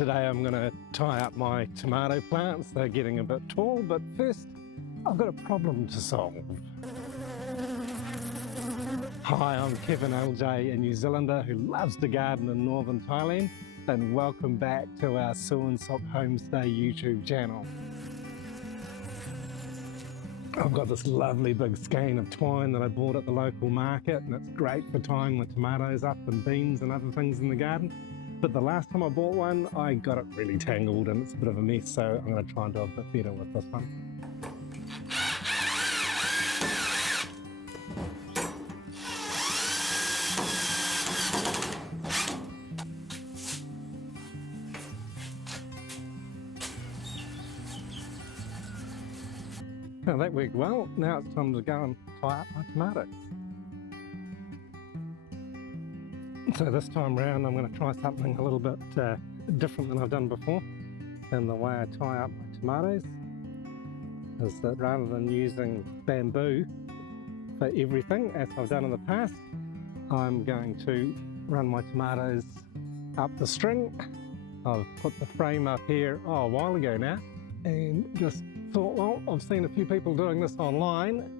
Today I'm going to tie up my tomato plants. They're getting a bit tall, but first I've got a problem to solve. Hi, I'm Kevin LJ, a New Zealander who loves to garden in northern Thailand, and welcome back to our Suansop Homestay YouTube channel. I've got this lovely big skein of twine that I bought at the local market, and it's great for tying the tomatoes up and beans and other things in the garden. But the last time I bought one, I got it really tangled and it's a bit of a mess, so I'm going to try and do a bit better with this one. Now that worked well. Now it's time to go and tie up my tomato. So this time round I'm going to try something a little bit different than I've done before. And the way I tie up my tomatoes is that rather than using bamboo for everything as I've done in the past, I'm going to run my tomatoes up the string. I've put the frame up here a while ago now, and just thought, well, I've seen a few people doing this online,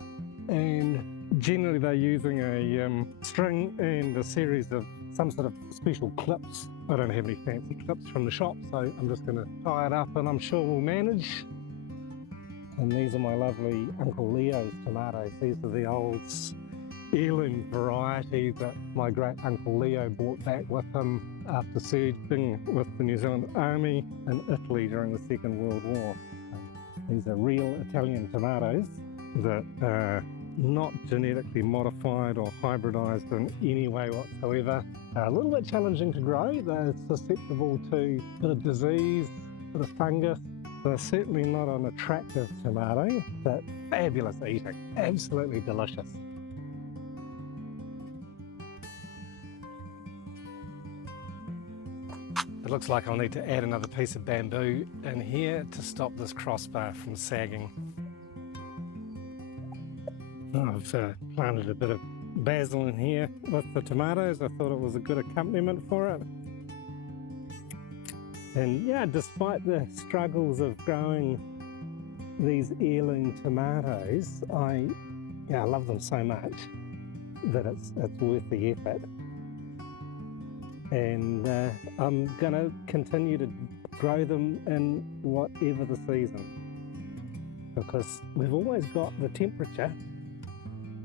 and generally they're using a string and a series of some sort of special clips. I don't have any fancy clips from the shop, so I'm just going to tie it up and I'm sure we'll manage. And these are my lovely Uncle Leo's tomatoes. These are the old heirloom variety that my great Uncle Leo brought back with him after serving with the New Zealand Army in Italy during the Second World War. These are real Italian tomatoes that are not genetically modified or hybridized in any way whatsoever. A little bit challenging to grow. They're susceptible to a bit of disease, a bit of fungus. They're certainly not an attractive tomato, but fabulous eating, absolutely delicious. It looks like I'll need to add another piece of bamboo in here to stop this crossbar from sagging. I've planted a bit of basil in here with the tomatoes. I thought it was a good accompaniment for it. And yeah, despite the struggles of growing these heirloom tomatoes, I love them so much that it's worth the effort. And I'm going to continue to grow them in whatever the season, because we've always got the temperature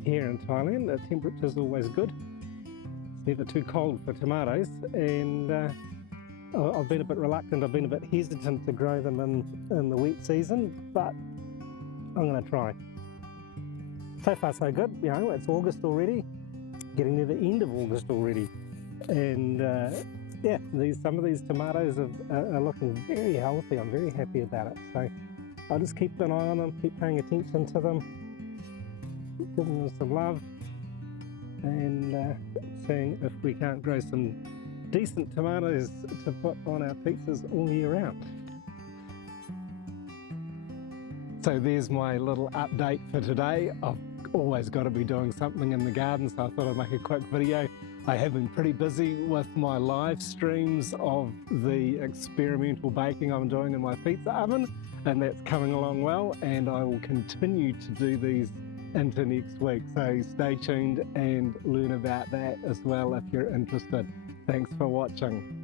here in Thailand. The temperature's always good. It's never too cold for tomatoes, and I've been a bit reluctant, I've been a bit hesitant to grow them in the wet season, but I'm going to try. So far so good. You know, it's August already, getting near the end of August already. And yeah, some of these tomatoes are looking very healthy. I'm very happy about it. So I'll just keep an eye on them, keep paying attention to them, giving them some love, and seeing if we can't grow some decent tomatoes to put on our pizzas all year round. So there's my little update for today. I've always got to be doing something in the garden, so I thought I'd make a quick video. I have been pretty busy with my live streams of the experimental baking I'm doing in my pizza oven, and that's coming along well, and I will continue to do these into next week. So stay tuned and learn about that as well if you're interested. Thanks for watching.